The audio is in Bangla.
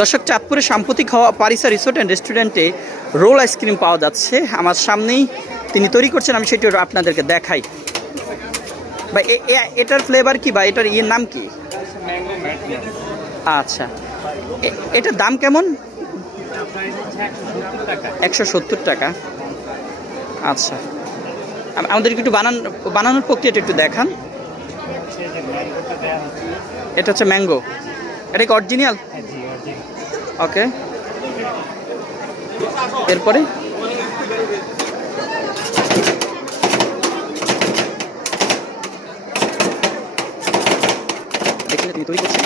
দর্শক, চাঁদপুরে সাম্প্রতিক হওয়া পারিসা রিসোর্ট অ্যান্ড রেস্টুরেন্টে রোল আইসক্রিম পাওয়া যাচ্ছে। আমার সামনেই তিনি তৈরি করছেন, আমি সেটি আপনাদেরকে দেখাই। বা এটার ফ্লেভার কি, বা এটার নাম কি? আচ্ছা, এটার দাম কেমন? 170 টাকা। আচ্ছা, আমাদেরকে একটু বানানোর প্রক্রিয়াটা একটু দেখান। এটা হচ্ছে ম্যাঙ্গো, এটা কি অরিজিনাল? ওকে, এরপরে দেখলে তিনি তৈরি করছেন।